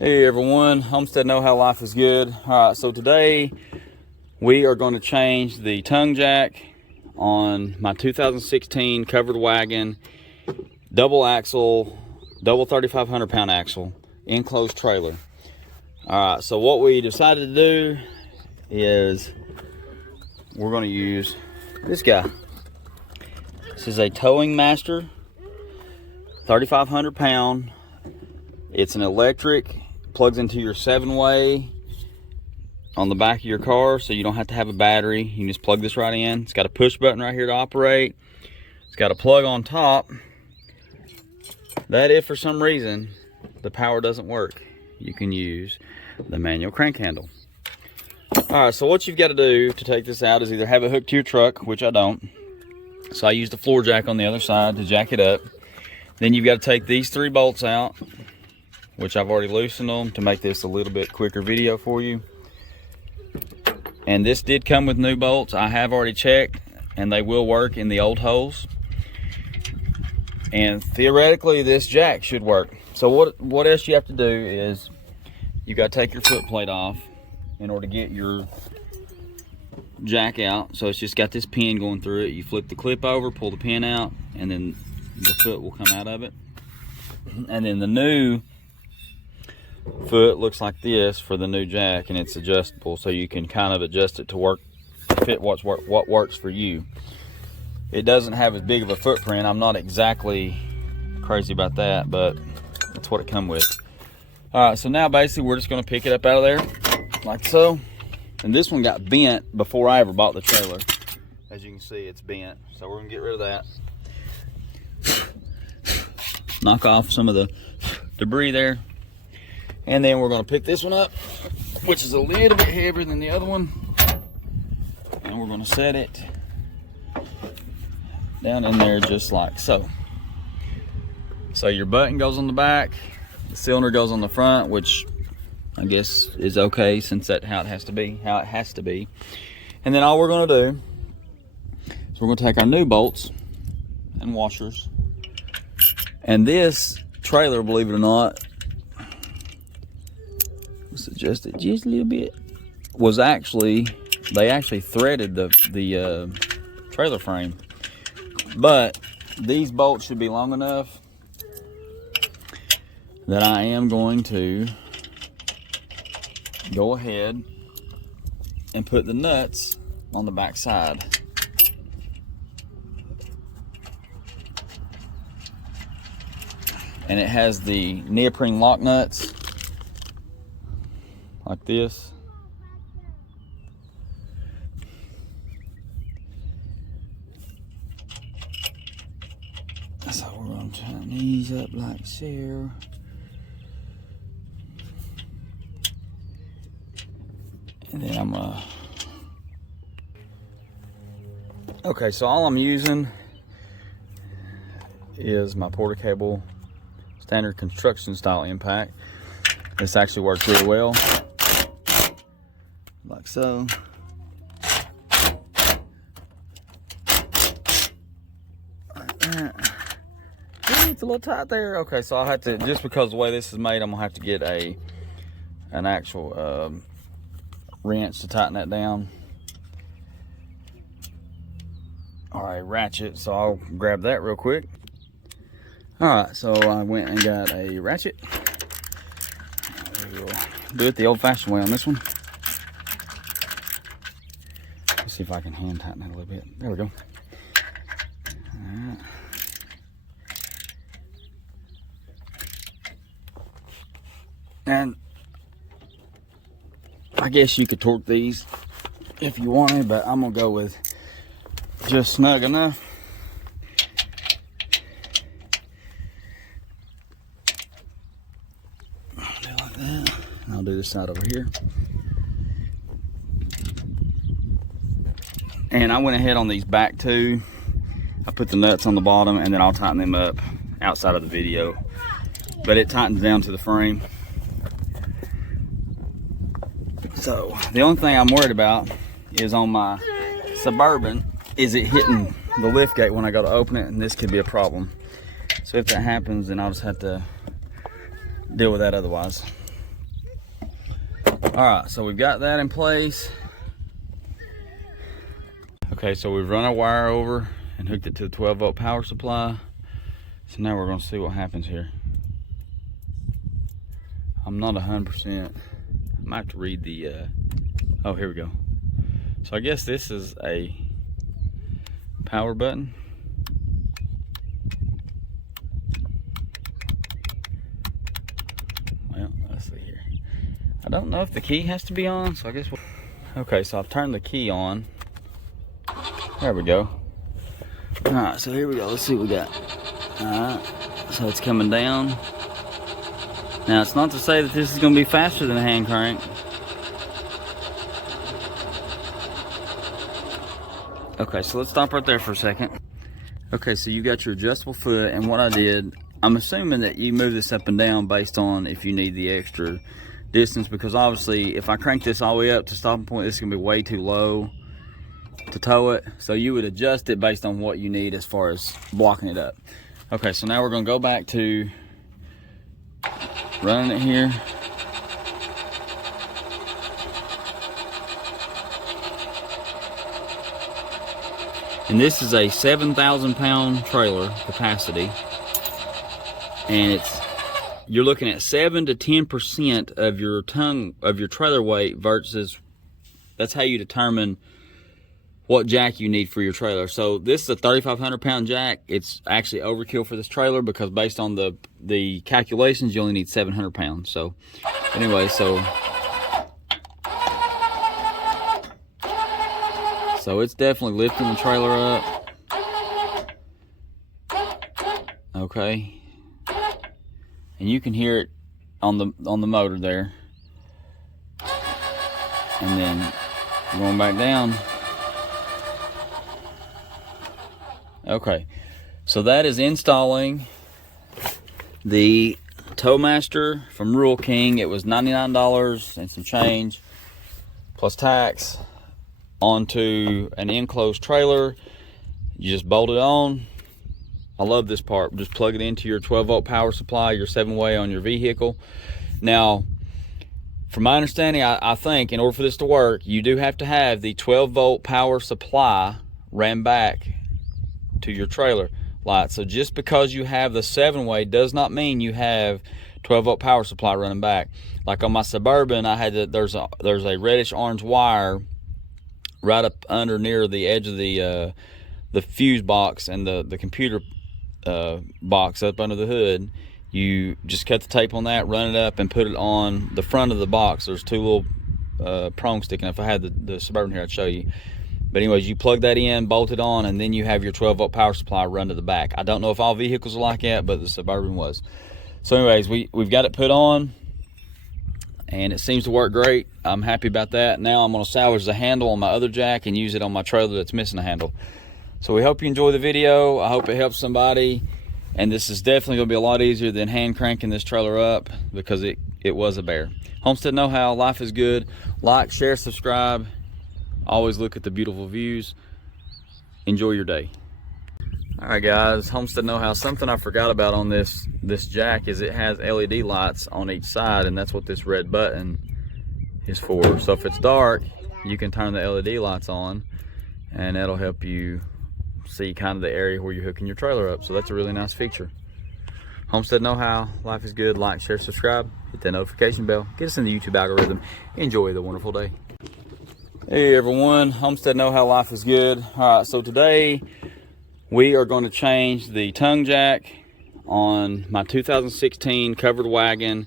Hey everyone, Homestead Know How Life is Good. Alright, so today we are going to change the tongue jack on my 2016 covered wagon, double axle, double 3,500 pound axle, enclosed trailer. Alright, so what we decided to do is we're going to use this guy. This is a Towing Master, 3,500 pound. It's an electric, plugs into your 7-way on the back of your car, so you don't have to have a battery. You can just plug this right in. It's got a push button right here to operate. It's got a plug on top that if for some reason the power doesn't work, you can use the manual crank handle. Alright, so what you've got to do to take this out is either have it hooked to your truck, which I don't. So I use the floor jack on the other side to jack it up. Then you've got to take these 3 bolts out, which I've already loosened them to make this a little bit quicker video for you. And this did come with new bolts. I have already checked, and they will work in the old holes. And theoretically, this jack should work. So what else you have to do is you got to take your foot plate off in order to get your jack out. So it's just got this pin going through it. You flip the clip over, pull the pin out, and then the foot will come out of it. And then the new foot looks like this for the new jack, and it's adjustable, so you can kind of adjust it to work, fit what works for you. It doesn't have as big of a footprint. I'm not exactly crazy about that, but that's what it come with. All right, so now basically we're just going to pick it up out of there like so. And this one got bent before I ever bought the trailer. As you can see, it's bent, so we're going to get rid of that. Knock off some of the debris there. And then we're going to pick this one up, which is a little bit heavier than the other one. And we're going to set it down in there just like so. So your button goes on the back, the cylinder goes on the front, which I guess is okay since that's how it has to be. And then all we're going to do is we're going to take our new bolts and washers. And this trailer, believe it or not, adjusted just a little bit, they actually threaded the trailer frame, but these bolts should be long enough that I am going to go ahead and put the nuts on the back side. And it has the neoprene lock nuts like this. So we're going to tighten these up like so. And then I'm okay, so all I'm using is my Porter Cable standard construction style impact. This actually works really well. Like so. Like that. It's a little tight there. Okay, so I'll have to, just because of the way this is made, I'm gonna have to get an actual wrench to tighten that down. Alright, ratchet, so I'll grab that real quick. Alright, so I went and got a ratchet. We'll do it the old-fashioned way on this one. See if I can hand tighten that a little bit. There we go. Alright. And I guess you could torque these if you wanted, but I'm gonna go with just snug enough. I'll do it like that. And I'll do this side over here. And I went ahead on these back two. I put the nuts on the bottom, and then I'll tighten them up outside of the video. But it tightens down to the frame. So the only thing I'm worried about is on my Suburban, is it hitting the lift gate when I go to open it, and this could be a problem. So if that happens, then I'll just have to deal with that otherwise. All right, so we've got that in place. Okay, so we've run our wire over and hooked it to the 12-volt power supply. So now we're gonna see what happens here. I'm not 100%. I might have to read the, oh, here we go. So I guess this is a power button. Well, let's see here. I don't know if the key has to be on, so I guess we'll... Okay, so I've turned the key on. There we go. All right, so here we go. Let's see what we got. All right, so it's coming down. Now, it's not to say that this is going to be faster than a hand crank. Okay, so let's stop right there for a second. Okay, so you got your adjustable foot, and what I did, I'm assuming that you move this up and down based on if you need the extra distance, because obviously if I crank this all the way up to stopping point, this is going to be way too low to tow it. So you would adjust it based on what you need as far as blocking it up. Okay, so now we're going to go back to running it here. And this is a 7,000 pound trailer capacity, and you're looking at 7 to 10% of your trailer weight versus, that's how you determine what jack you need for your trailer. So this is a 3,500 pound jack. It's actually overkill for this trailer because based on the calculations, you only need 700 pounds. So anyway, so it's definitely lifting the trailer up. Okay. And you can hear it on the motor there. And then going back down. Okay. So that is installing the Towmaster from Rural King. It was $99 and some change plus tax onto an enclosed trailer. You just bolt it on. I love this part. Just plug it into your 12-volt power supply, your 7-way on your vehicle. Now, from my understanding, I think in order for this to work, you do have to have the 12-volt power supply ran back to your trailer light. So just because you have the 7-way does not mean you have 12-volt power supply running back. Like on my Suburban, I had there's a reddish orange wire right up under near the edge of the fuse box and the computer box up under the hood. You just cut the tape on that, run it up, and put it on the front of the box. There's two little prongs sticking. If I had the Suburban here, I'd show you. But anyways, you plug that in, bolt it on, and then you have your 12-volt power supply run to the back. I don't know if all vehicles are like that, but the Suburban was. So anyways, we've got it put on, and it seems to work great. I'm happy about that. Now I'm going to salvage the handle on my other jack and use it on my trailer that's missing a handle. So we hope you enjoy the video. I hope it helps somebody. And this is definitely going to be a lot easier than hand cranking this trailer up because it was a bear. Homestead Know-How, life is good. Like, share, subscribe. Always look at the beautiful views. Enjoy your day. All right, guys, Homestead Know-How. Something I forgot about on this jack is it has LED lights on each side, and that's what this red button is for. So if it's dark, you can turn the LED lights on, and that'll help you see kind of the area where you're hooking your trailer up. So that's a really nice feature. Homestead Know-How, life is good. Like, share, subscribe, hit that notification bell, get us in the YouTube algorithm. Enjoy the wonderful day. Hey everyone, Homestead Know-How, life is good. All right, so today we are going to change the tongue jack on my 2016 covered wagon,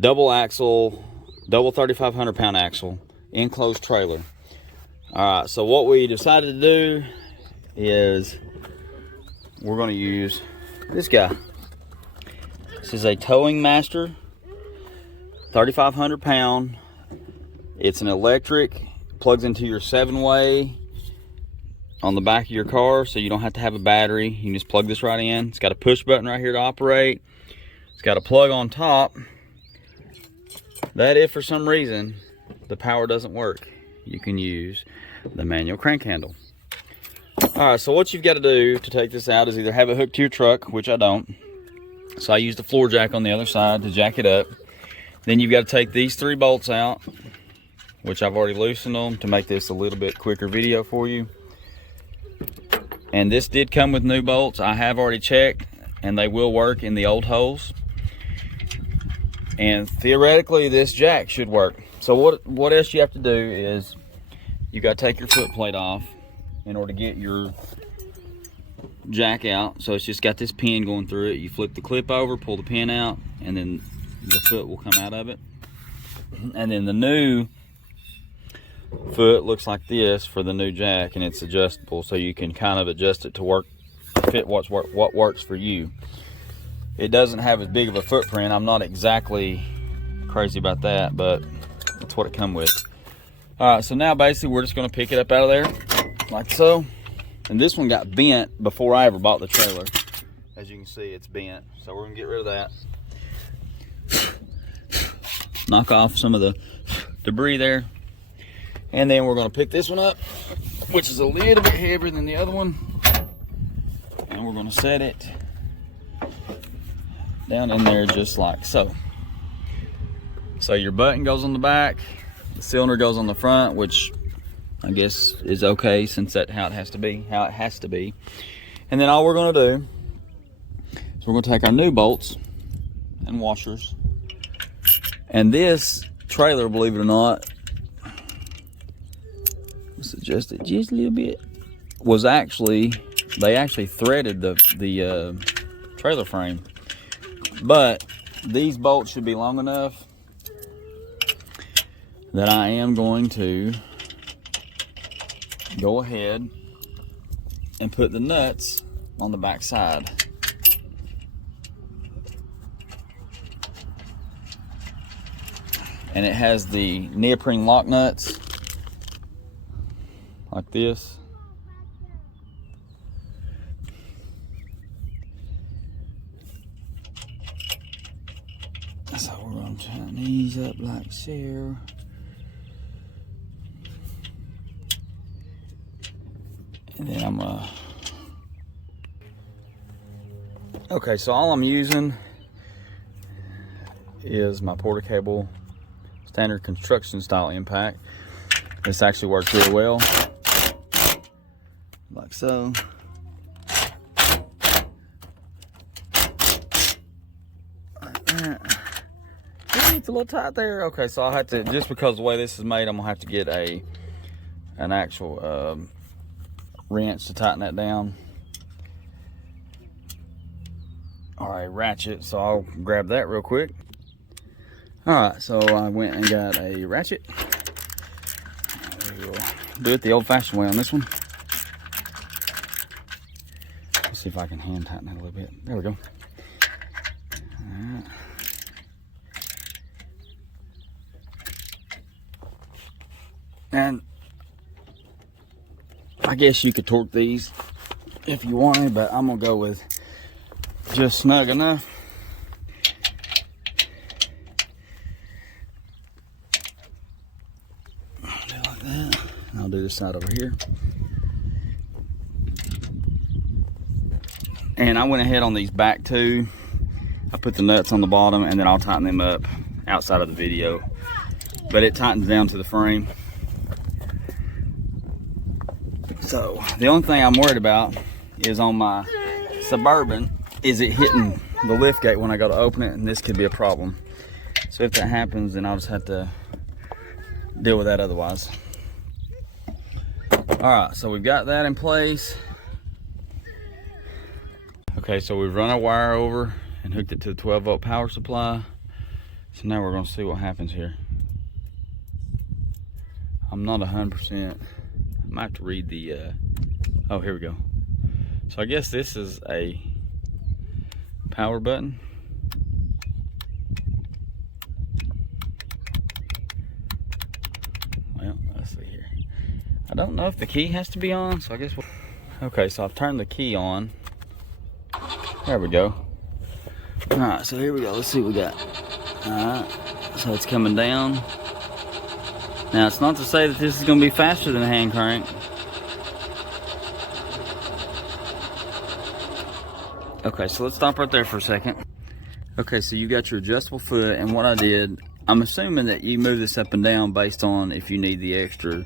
double axle, double 3,500 pound axle, enclosed trailer. All right, so what we decided to do is we're going to use this guy. This is a Towing Master, 3,500 pound. It's an electric, plugs into your 7-way on the back of your car, so you don't have to have a battery. You can just plug this right in. It's got a push button right here to operate. It's got a plug on top that if for some reason the power doesn't work, you can use the manual crank handle. All right, so what you've got to do to take this out is either have it hooked to your truck, which I don't. So I use the floor jack on the other side to jack it up. Then you've got to take these 3 bolts out, which I've already loosened them to make this a little bit quicker video for you. And this did come with new bolts. I have already checked, and they will work in the old holes. And theoretically, this jack should work. So what else you have to do is you got to take your foot plate off in order to get your jack out. So it's just got this pin going through it. You flip the clip over, pull the pin out, and then the foot will come out of it. And then the new foot looks like this for the new jack, and it's adjustable, so you can kind of adjust it to work, fit what works for you. It doesn't have as big of a footprint. I'm not exactly crazy about that, but that's what it come with. All right, so now basically we're just going to pick it up out of there like so. And this one got bent before I ever bought the trailer. As you can see, it's bent, so we're going to get rid of that. Knock off some of the debris there. And then we're going to pick this one up, which is a little bit heavier than the other one. And we're going to set it down in there just like so. So your button goes on the back, the cylinder goes on the front, which I guess is okay since that's how it has to be. And then all we're going to do is we're going to take our new bolts and washers. And this trailer, believe it or not, let's adjust it just a little bit, was actually, they actually threaded the trailer frame. But these bolts should be long enough that I am going to go ahead and put the nuts on the back side. And it has the neoprene lock nuts like this. So we're going to tighten these up like so. And then I'm okay, so all I'm using is my Porter cable standard construction style impact. This actually works really well, like so. Like that. It's a little tight there. Okay, so I'll have to, just because of the way this is made, I'm gonna have to get an actual wrench to tighten that down, or a ratchet. So I'll grab that real quick. All right, so I went and got a ratchet. We'll do it the old-fashioned way on this one. Let's see if I can hand tighten that a little bit. There we go. All right. And I guess you could torque these if you wanted, but I'm gonna go with just snug enough. I'll do it like that. And I'll do this side over here. And I went ahead on these back two. I put the nuts on the bottom, and then I'll tighten them up outside of the video. But it tightens down to the frame. So the only thing I'm worried about is on my Suburban, is it hitting the lift gate when I go to open it, and this could be a problem. So if that happens, then I'll just have to deal with that otherwise. All right, so we've got that in place. Okay, so we've run our wire over and hooked it to the 12-volt power supply. So now we're gonna see what happens here. I'm not 100%. I might have to read the, oh, here we go. So I guess this is a power button. Well, let's see here. I don't know if the key has to be on, so I guess we'll... Okay, so I've turned the key on. There we go. All right, so here we go. Let's see what we got. All right, so it's coming down. Now, it's not to say that this is going to be faster than a hand crank. Okay, so let's stop right there for a second. Okay, so you got your adjustable foot, and what I did, I'm assuming that you move this up and down based on if you need the extra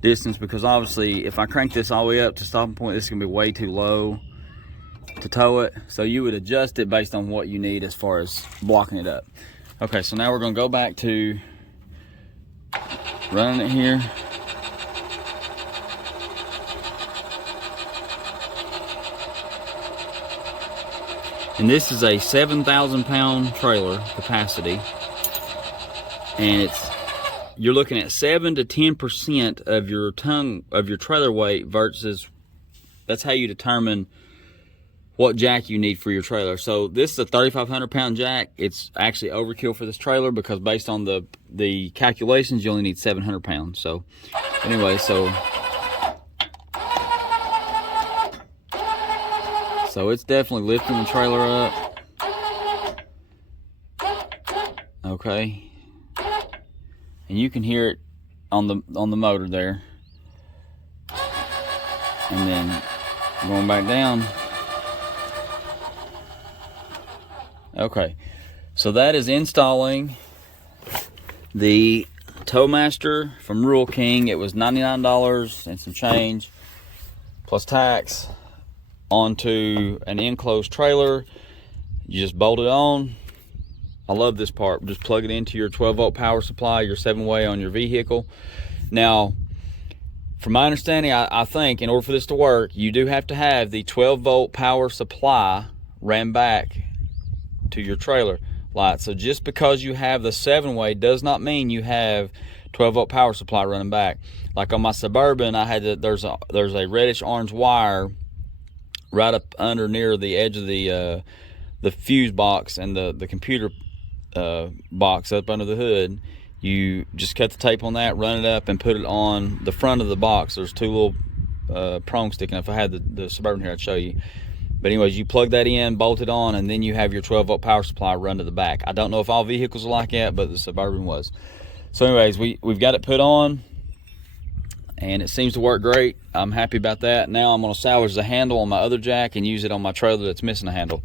distance, because obviously if I crank this all the way up to stopping point, this is gonna be way too low to tow it. So you would adjust it based on what you need as far as blocking it up. Okay, so now we're gonna go back to running it here. And this is a 7,000 pound trailer capacity, and you're looking at 7 to 10% of your trailer weight versus, that's how you determine what jack you need for your trailer. So this is a 3,500 pound jack. It's actually overkill for this trailer because based on the calculations, you only need 700 pounds. So anyway, so it's definitely lifting the trailer up. Okay, and you can hear it on the motor there. And then going back down. Okay, so that is installing the Towmaster from Rural King. It was $99 and some change plus tax onto an enclosed trailer. You just bolt it on. I love this part. Just plug it into your 12-volt power supply, your 7-way on your vehicle. Now, from my understanding, I think in order for this to work, you do have to have the 12-volt power supply ran back to your trailer light. So just because you have the 7-way does not mean you have 12-volt power supply running back. Like on my Suburban, I had there's a reddish orange wire right up under near the edge of the fuse box and the computer box up under the hood. You just cut the tape on that, run it up, and put it on the front of the box. There's two little prongs sticking up. If I had the Suburban here, I'd show you. But anyways, you plug that in, bolt it on, and then you have your 12-volt power supply run to the back. I don't know if all vehicles are like that, but the Suburban was. So anyways, we've got it put on, and it seems to work great. I'm happy about that. Now I'm going to salvage the handle on my other jack and use it on my trailer that's missing a handle.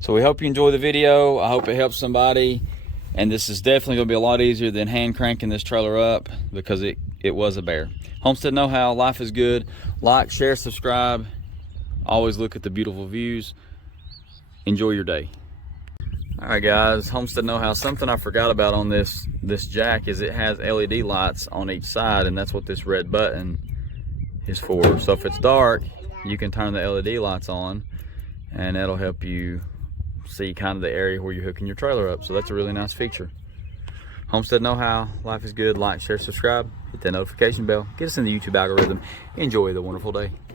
So we hope you enjoy the video. I hope it helps somebody. And this is definitely going to be a lot easier than hand cranking this trailer up, because it was a bear. Homestead Know-How, life is good. Like, share, subscribe. Always look at the beautiful views. Enjoy your day. All right, guys, Homestead Know-How. Something I forgot about on this jack is it has LED lights on each side, and that's what this red button is for. So if it's dark, you can turn the LED lights on, and that'll help you see kind of the area where you're hooking your trailer up. So that's a really nice feature. Homestead Know-How, life is good. Like, share, subscribe, hit that notification bell, get us in the YouTube algorithm. Enjoy the wonderful day.